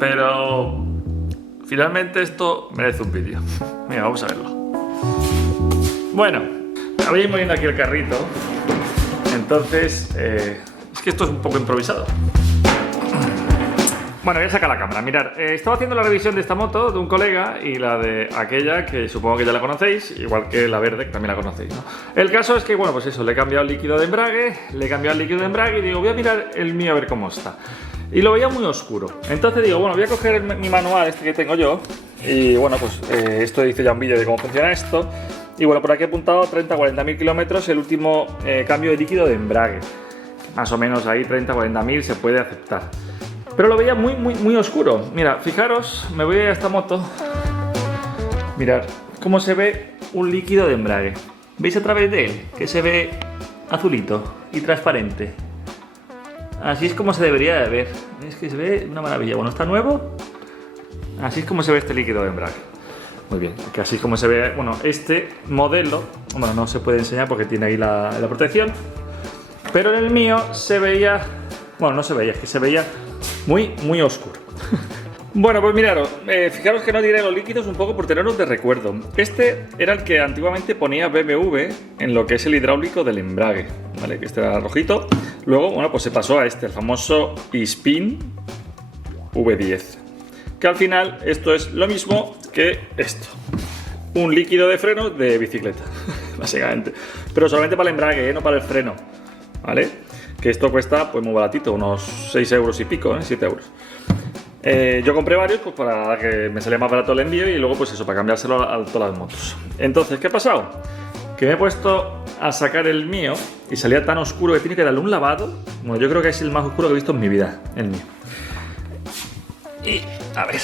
pero finalmente esto merece un vídeo. Mira, vamos a verlo. Bueno, voy a ir moviendo aquí el carrito. Entonces, es que esto es un poco improvisado. Bueno, voy a sacar la cámara. Mirad, estaba haciendo la revisión de esta moto de un colega y la de aquella que supongo que ya la conocéis, igual que la verde que también la conocéis, ¿no? El caso es que, bueno, pues eso, le he cambiado el líquido de embrague, y digo, voy a mirar el mío a ver cómo está. Y lo veía muy oscuro. Entonces digo, bueno, voy a coger mi manual este que tengo yo y, bueno, pues esto hice ya un vídeo de cómo funciona esto. Y, bueno, por aquí he apuntado 30-40.000 kilómetros el último cambio de líquido de embrague. Más o menos ahí 30-40.000 se puede aceptar. Pero lo veía muy oscuro. Mira, fijaros, me voy a esta moto. Mirad cómo se ve un líquido de embrague. ¿Veis a través de él? Que se ve azulito y transparente. Así es como se debería de ver. Es que se ve una maravilla. Bueno, está nuevo. Así es como se ve este líquido de embrague. Muy bien, que así es como se ve. Bueno, este modelo, bueno, no se puede enseñar porque tiene ahí la protección. Pero en el mío se veía. Bueno, no se veía, es que se veía muy oscuro. Bueno, pues miraros, fijaros que no diré los líquidos un poco por tenerlos de recuerdo. Este era el que antiguamente ponía BMW en lo que es el hidráulico del embrague, ¿vale? Que este era rojito. Luego, bueno, pues se pasó a este, el famoso eSpin V10. Que al final esto es lo mismo que esto. Un líquido de freno de bicicleta, básicamente. Pero solamente para el embrague, no para el freno, ¿vale? Que esto cuesta pues muy baratito, unos 6 euros y pico, 7 euros. Yo compré varios pues para que me salía más barato el envío y luego pues eso, para cambiárselo a todas las motos. Entonces, ¿qué ha pasado? Que me he puesto a sacar el mío y salía tan oscuro que tiene que darle un lavado. Bueno, yo creo que es el más oscuro que he visto en mi vida, el mío. Y, a ver,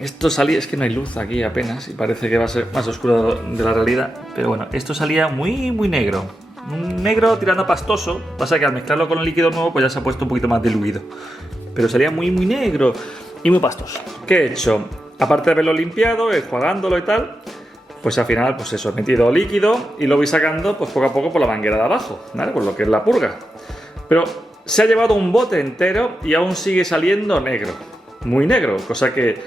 esto salía, es que no hay luz aquí apenas y parece que va a ser más oscuro de la realidad. Pero bueno, esto salía muy negro. Un negro tirando a pastoso. Pasa que al mezclarlo con el líquido nuevo pues ya se ha puesto un poquito más diluido. Pero salía muy negro y muy pastoso. ¿Qué he hecho? Aparte de haberlo limpiado, enjuagándolo y tal, pues al final pues eso, he metido líquido y lo voy sacando pues poco a poco por la manguera de abajo, ¿vale? Por lo que es la purga. Pero se ha llevado un bote entero y aún sigue saliendo negro. Muy negro, cosa que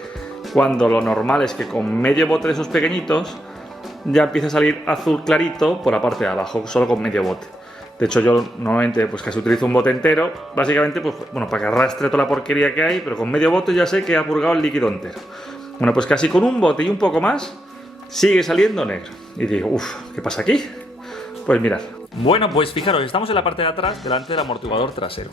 cuando lo normal es que con medio bote de esos pequeñitos ya empieza a salir azul clarito por la parte de abajo, solo con medio bote. De hecho, yo normalmente pues casi utilizo un bote entero, básicamente pues bueno, para que arrastre toda la porquería que hay, pero con medio bote ya sé que ha purgado el líquido entero. Bueno, pues casi con un bote y un poco más sigue saliendo negro. Y digo, uff, ¿qué pasa aquí? Pues mirad. Bueno, pues fijaros, estamos en la parte de atrás, delante del amortiguador trasero.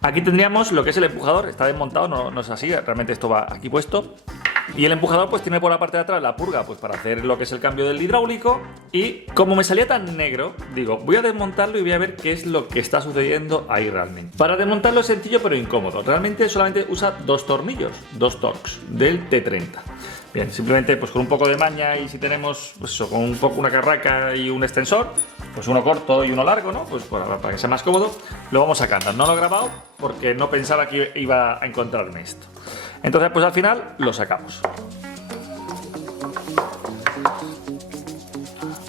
Aquí tendríamos lo que es el empujador, está desmontado, no es así, realmente esto va aquí puesto. Y el empujador pues tiene por la parte de atrás la purga pues para hacer lo que es el cambio del hidráulico. Y como me salía tan negro, digo, voy a desmontarlo y voy a ver qué es lo que está sucediendo ahí realmente. Para desmontarlo es sencillo pero incómodo. Realmente solamente usa dos tornillos, dos Torx del T30. Bien, simplemente pues con un poco de maña y si tenemos pues eso, con un poco una carraca y un extensor, pues uno corto y uno largo, ¿no? Pues para que sea más cómodo, lo vamos sacando. No lo he grabado porque no pensaba que iba a encontrarme esto. Entonces pues al final lo sacamos.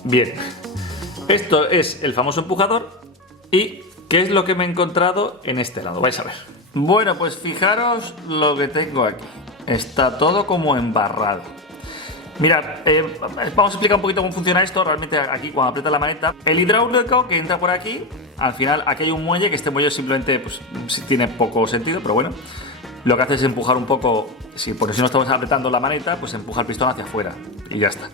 Bien, esto es el famoso empujador y ¿qué es lo que me he encontrado en este lado? Vais a ver. Bueno, pues fijaros lo que tengo aquí. Está todo como embarrado. Mirad, vamos a explicar un poquito cómo funciona esto. Realmente aquí cuando aprieta la maneta, el hidráulico que entra por aquí, al final aquí hay un muelle, que este muelle simplemente pues tiene poco sentido, pero bueno. Lo que hace es empujar un poco, porque si no estamos apretando la maneta, pues empuja el pistón hacia afuera y ya está.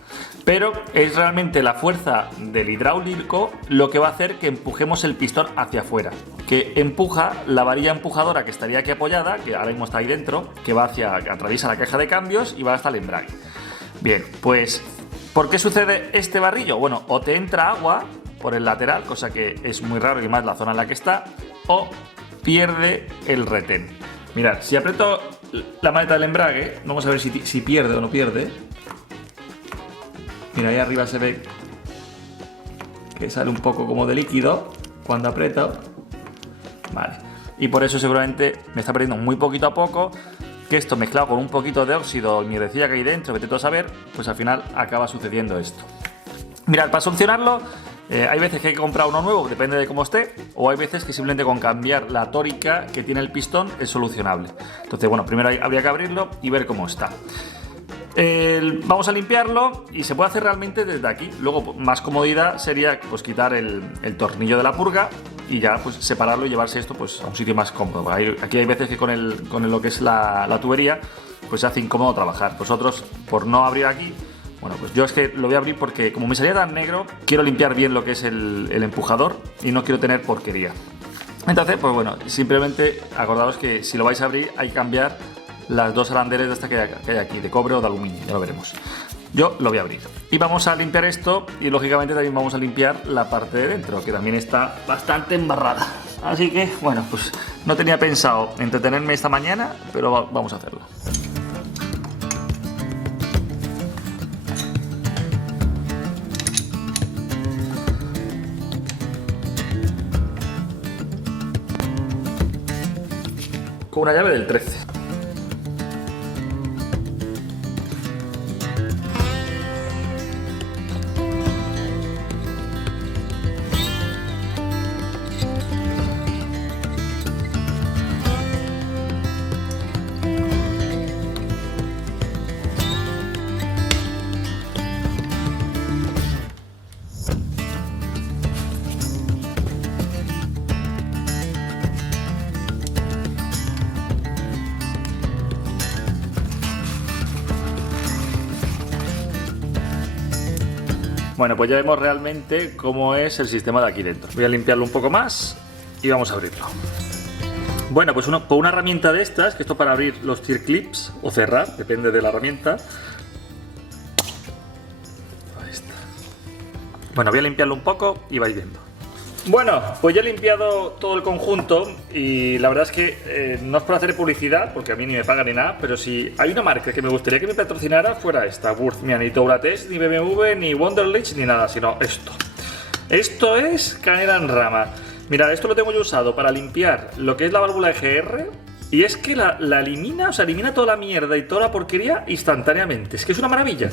Pero es realmente la fuerza del hidráulico lo que va a hacer que empujemos el pistón hacia afuera. Que empuja la varilla empujadora que estaría aquí apoyada, que ahora mismo está ahí dentro, que va atraviesa la caja de cambios y va hasta el embrague. Bien, pues ¿por qué sucede este barrillo? Bueno, o te entra agua por el lateral, cosa que es muy raro y más la zona en la que está, o pierde el retén. Mirad, si aprieto la maneta del embrague, vamos a ver si pierde o no pierde. Mira, ahí arriba se ve que sale un poco como de líquido cuando aprieto. Vale, y por eso seguramente me está perdiendo muy poquito a poco, que esto mezclado con un poquito de óxido, mierdecilla que hay dentro, que te todo saber, pues al final acaba sucediendo esto. Mirad, para solucionarlo, Hay veces que hay que comprar uno nuevo, depende de cómo esté, o hay veces que simplemente con cambiar la tórica que tiene el pistón es solucionable. Entonces, bueno, primero habría que abrirlo y ver cómo está. Vamos a limpiarlo y se puede hacer realmente desde aquí. Luego, más comodidad sería pues quitar el tornillo de la purga y ya pues separarlo y llevarse esto pues a un sitio más cómodo. Aquí hay veces que con lo que es la tubería pues se hace incómodo trabajar. Vosotros, por no abrir aquí, bueno, pues yo es que lo voy a abrir porque como me salía tan negro, quiero limpiar bien lo que es el empujador y no quiero tener porquería. Entonces, pues bueno, simplemente acordaos que si lo vais a abrir hay que cambiar las dos arandeles de esta que hay aquí, de cobre o de aluminio, ya lo veremos. Yo lo voy a abrir. Y vamos a limpiar esto y lógicamente también vamos a limpiar la parte de dentro, que también está bastante embarrada. Así que, bueno, pues no tenía pensado entretenerme esta mañana, pero vamos a hacerlo. Con una llave del 13. Bueno, pues ya vemos realmente cómo es el sistema de aquí dentro. Voy a limpiarlo un poco más y vamos a abrirlo. Bueno, pues con una herramienta de estas, que esto para abrir los circlips o cerrar, depende de la herramienta. Ahí está. Bueno, voy a limpiarlo un poco y vais viendo. Bueno, pues ya he limpiado todo el conjunto y la verdad es que no es por hacer publicidad, porque a mí ni me pagan ni nada, pero si hay una marca que me gustaría que me patrocinara fuera esta, Wurth. Mira, ni Tourates, ni BMW, ni Wonderlich, ni nada, sino esto. Esto es canela en rama. Mirad, esto lo tengo yo usado para limpiar lo que es la válvula EGR y es que la elimina, o sea, elimina toda la mierda y toda la porquería instantáneamente. Es que es una maravilla.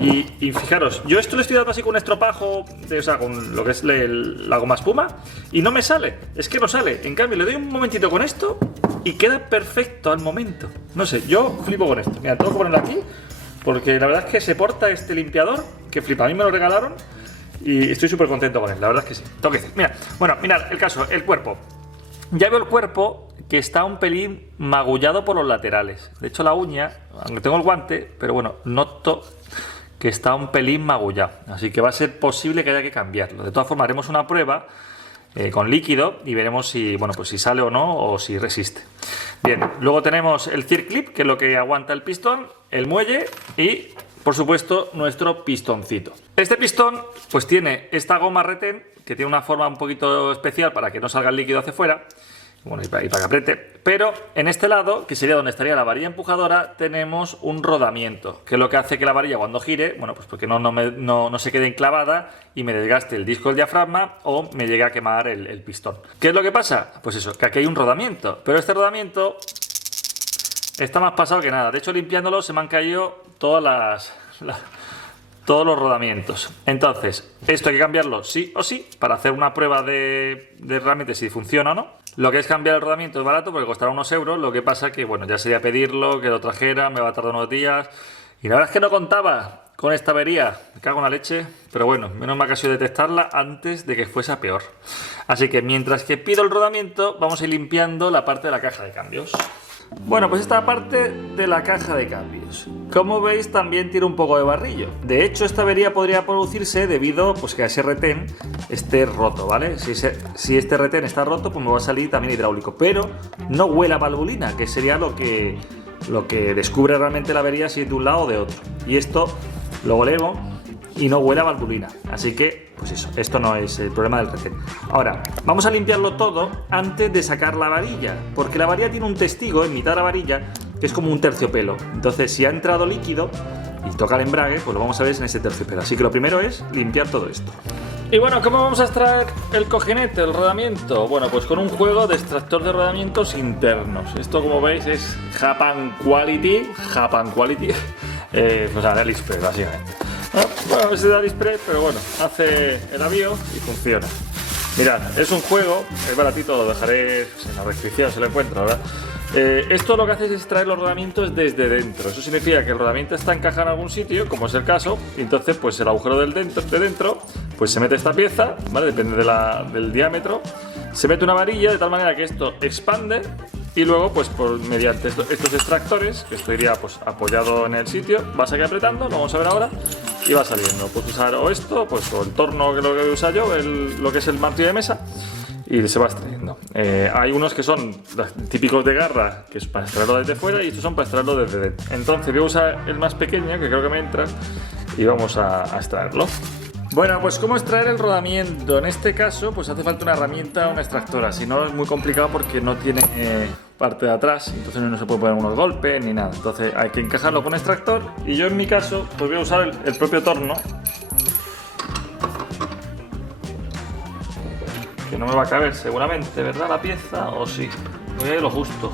Y fijaros, yo esto le estoy dando así con un estropajo, o sea, con lo que es la goma espuma, y no me sale, es que no sale. En cambio, le doy un momentito con esto y queda perfecto al momento. No sé, yo flipo con esto. Mira, tengo que ponerlo aquí, porque la verdad es que se porta este limpiador, que flipa, a mí me lo regalaron, y estoy súper contento con él, la verdad es que sí. Tengo que decir, mira, bueno, mirad, el caso, el cuerpo. Ya veo el cuerpo que está un pelín magullado por los laterales. De hecho, la uña, aunque tengo el guante, pero bueno, noto que está un pelín magullado, así que va a ser posible que haya que cambiarlo. De todas formas, haremos una prueba con líquido y veremos si, bueno, pues si sale o no, o si resiste. Bien, luego tenemos el circlip, que es lo que aguanta el pistón, el muelle y, por supuesto, nuestro pistoncito. Este pistón pues tiene esta goma retén, que tiene una forma un poquito especial para que no salga el líquido hacia fuera, bueno, y para que apriete. Pero en este lado, que sería donde estaría la varilla empujadora, tenemos un rodamiento, que es lo que hace que la varilla cuando gire, bueno, pues porque no se quede enclavada y me desgaste el disco del diafragma o me llegue a quemar el pistón. ¿Qué es lo que pasa? Pues eso, que aquí hay un rodamiento, pero este rodamiento está más pasado que nada. De hecho, limpiándolo se me han caído todos los rodamientos. Entonces, esto hay que cambiarlo sí o sí para hacer una prueba de realmente si funciona o no. Lo que es cambiar el rodamiento es barato porque costará unos euros. Lo que pasa que, bueno, ya sería pedirlo, que lo trajera, me va a tardar unos días. Y la verdad es que no contaba con esta avería. Me cago en la leche. Pero bueno, menos mal que ha sido detectarla antes de que fuese a peor. Así que mientras que pido el rodamiento, vamos a ir limpiando la parte de la caja de cambios. Bueno, pues esta parte de la caja de cambios, como veis, también tiene un poco de barrillo. De hecho, esta avería podría producirse debido pues, que a ese retén esté roto, ¿vale? Si este retén está roto, pues me va a salir también hidráulico. Pero no huele a valvulina, que sería lo que descubre realmente la avería si es de un lado o de otro. Y esto lo olemos y no huele a valvulina. Así que, pues eso, esto no es el problema del retén. Ahora, vamos a limpiarlo todo antes de sacar la varilla, porque la varilla tiene un testigo en mitad de la varilla que es como un terciopelo. Entonces, si ha entrado líquido y toca el embrague, pues lo vamos a ver en ese terciopelo. Así que lo primero es limpiar todo esto. Y bueno, ¿cómo vamos a extraer el cojenete, el rodamiento? Bueno, pues con un juego de extractor de rodamientos internos. Esto, como veis, es Japan Quality, pues AliExpress, básicamente. Bueno, es de AliExpress, pero bueno, hace el avión y funciona. Mirad, es un juego, es baratito, lo dejaré en la descripción si lo encuentro, ¿verdad? Esto lo que hace es extraer los rodamientos desde dentro. Eso significa que el rodamiento está encajado en algún sitio, como es el caso, y entonces pues el agujero de dentro, pues se mete esta pieza, ¿vale? Depende del diámetro. Se mete una varilla de tal manera que esto expande y luego pues mediante estos extractores, que esto iría pues apoyado en el sitio, va a seguir apretando, lo vamos a ver ahora, y va saliendo. Puedes usar o esto, pues o el torno, que es lo que voy a usar yo, lo que es el martillo de mesa, y se va extrayendo. Hay unos que son típicos de garra, que es para extraerlo desde fuera, y estos son para extraerlo desde dentro. Entonces voy a usar el más pequeño, que creo que me entra, y vamos a extraerlo. Bueno, pues cómo extraer el rodamiento. En este caso, pues hace falta una herramienta, una extractora. Si no, es muy complicado porque no tiene parte de atrás, entonces no se puede poner unos golpes ni nada. Entonces hay que encajarlo con extractor, y yo en mi caso pues voy a usar el propio torno, que no me va a caber seguramente, ¿verdad? La pieza, o sí. Voy a ir lo justo.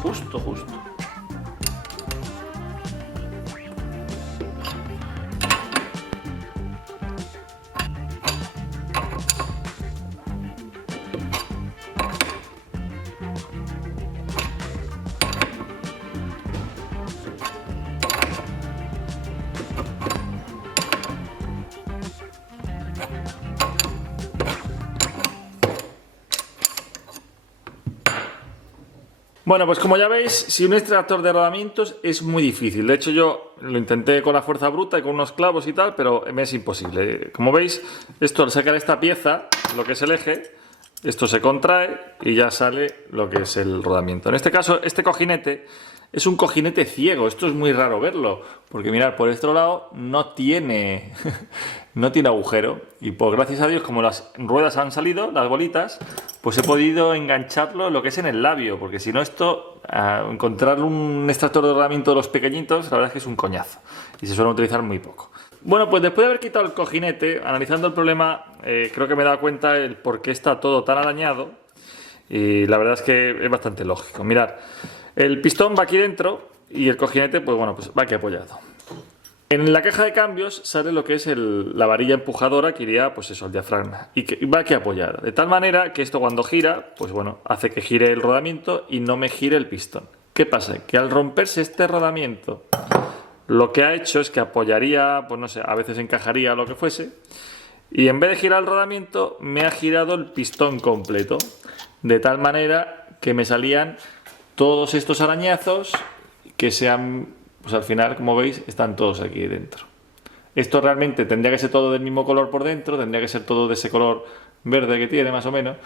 Bueno, pues como ya veis, si un extractor de rodamientos es muy difícil. De hecho, yo lo intenté con la fuerza bruta y con unos clavos y tal, pero me es imposible. Como veis, esto al sacar esta pieza, lo que es el eje, esto se contrae y ya sale lo que es el rodamiento. En este caso, este cojinete es un cojinete ciego. Esto es muy raro verlo, porque mirad, por este lado no tiene agujero, y pues gracias a Dios, como las ruedas han salido, las bolitas, pues he podido engancharlo lo que es en el labio, porque si no esto, encontrar un extractor de rodamiento de los pequeñitos, la verdad es que es un coñazo y se suele utilizar muy poco. Bueno, pues después de haber quitado el cojinete, analizando el problema, creo que me he dado cuenta el por qué está todo tan arañado, y la verdad es que es bastante lógico. Mirad, el pistón va aquí dentro y el cojinete, pues bueno, pues va aquí apoyado. En la caja de cambios sale lo que es la varilla empujadora que iría, pues eso, al diafragma, y que va aquí apoyada, de tal manera que esto cuando gira, pues bueno, hace que gire el rodamiento y no me gire el pistón. ¿Qué pasa? Que al romperse este rodamiento, lo que ha hecho es que apoyaría, pues no sé, a veces encajaría lo que fuese, y en vez de girar el rodamiento, me ha girado el pistón completo, de tal manera que me salían todos estos arañazos que se han... Pues al final, como veis, están todos aquí dentro. Esto realmente tendría que ser todo del mismo color por dentro, tendría que ser todo de ese color verde que tiene, más o menos,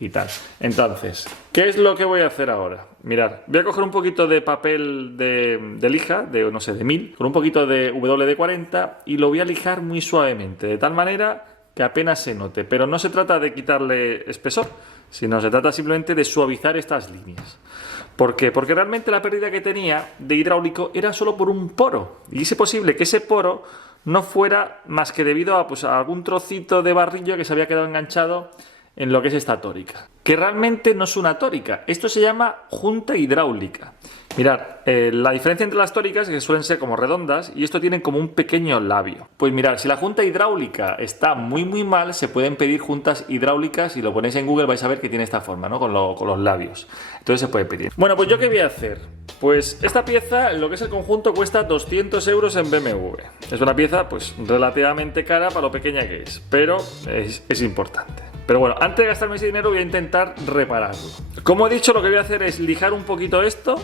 y tal. Entonces, ¿qué es lo que voy a hacer ahora? Mirad, voy a coger un poquito de papel de lija, no sé, de 1000, con un poquito de WD-40, y lo voy a lijar muy suavemente, de tal manera que apenas se note. Pero no se trata de quitarle espesor, sino se trata simplemente de suavizar estas líneas. ¿Por qué? Porque realmente la pérdida que tenía de hidráulico era solo por un poro. Y es posible que ese poro no fuera más que debido a, pues, a algún trocito de barrillo que se había quedado enganchado en lo que es esta tórica. Que realmente no es una tórica. Esto se llama junta hidráulica. Mirad, la diferencia entre las tóricas es que suelen ser como redondas y esto tiene como un pequeño labio. Pues mirad, si la junta hidráulica está muy mal, se pueden pedir juntas hidráulicas. Si lo ponéis en Google vais a ver que tiene esta forma, ¿no? Con los labios. Entonces se puede pedir. Bueno, pues ¿yo qué voy a hacer? Pues esta pieza, lo que es el conjunto, cuesta 200 euros en BMW. Es una pieza pues relativamente cara para lo pequeña que es, pero es importante. Pero bueno, antes de gastarme ese dinero voy a intentar repararlo. Como he dicho, lo que voy a hacer es lijar un poquito esto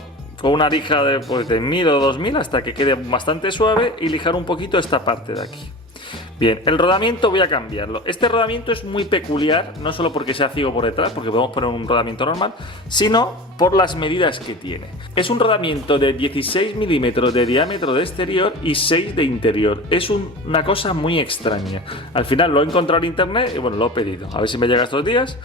con una lija de 1000 o 2000 hasta que quede bastante suave, y lijar un poquito esta parte de aquí. Bien, el rodamiento voy a cambiarlo. Este rodamiento es muy peculiar, no solo porque sea ciego por detrás, porque podemos poner un rodamiento normal, sino por las medidas que tiene. Es un rodamiento de 16 milímetros de diámetro de exterior y 6 de interior. Es una cosa muy extraña. Al final lo he encontrado en internet y bueno, lo he pedido. A ver si me llega estos días.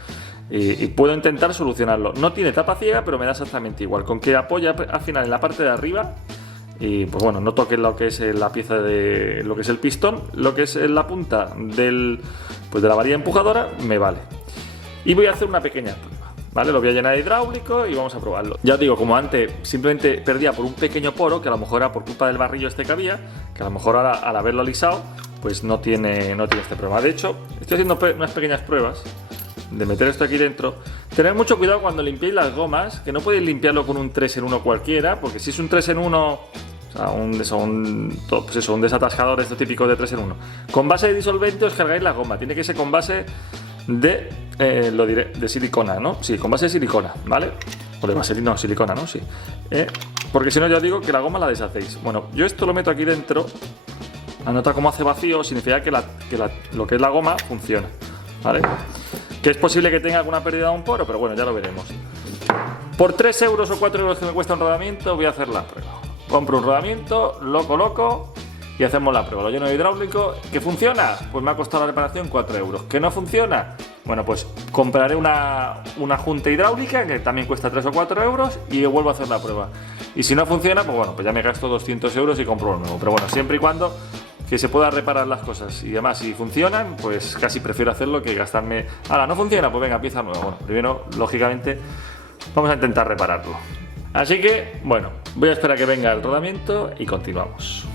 Y puedo intentar solucionarlo. No tiene tapa ciega, pero me da exactamente igual. Con que apoya al final en la parte de arriba. Y pues bueno, no toque lo que es la pieza de lo que es el pistón, lo que es la punta de la varilla empujadora, me vale. Y voy a hacer una pequeña prueba, ¿vale? Lo voy a llenar de hidráulico y vamos a probarlo. Ya os digo, como antes simplemente perdía por un pequeño poro, que a lo mejor era por culpa del barrillo este que había, que a lo mejor ahora, al haberlo alisado, pues no tiene este problema. De hecho, estoy haciendo unas pequeñas pruebas de meter esto aquí dentro. Tened mucho cuidado cuando limpiéis las gomas, que no podéis limpiarlo con un 3 en 1 cualquiera, porque si es un 3 en 1, o sea, un desatascador esto típico de 3 en 1, con base de disolvente os cargáis la goma. Tiene que ser con base de, de silicona, ¿no? Sí, con base de silicona, ¿vale? O de vaselina, no, silicona, ¿no? Sí. Porque si no, ya os digo que la goma la deshacéis. Bueno, yo esto lo meto aquí dentro. Anota cómo hace vacío, significa que lo que es la goma funciona, ¿vale? Que es posible que tenga alguna pérdida de un poro, pero bueno, ya lo veremos. Por 3 euros o 4 euros que me cuesta un rodamiento, voy a hacer la prueba. Compro un rodamiento, lo coloco y hacemos la prueba. Lo lleno de hidráulico. ¿Que funciona? Pues me ha costado la reparación 4 euros. ¿Que no funciona? Bueno, pues compraré una junta hidráulica que también cuesta 3 o 4 euros y vuelvo a hacer la prueba. Y si no funciona, pues bueno, pues ya me gasto 200 euros y compro uno nuevo. Pero bueno, siempre y cuando que se pueda reparar las cosas. Y además, si funcionan, pues casi prefiero hacerlo que gastarme... Ahora, ¿no funciona? Pues venga, pieza nueva. Bueno, primero, lógicamente, vamos a intentar repararlo. Así que, bueno, voy a esperar a que venga el rodamiento y continuamos.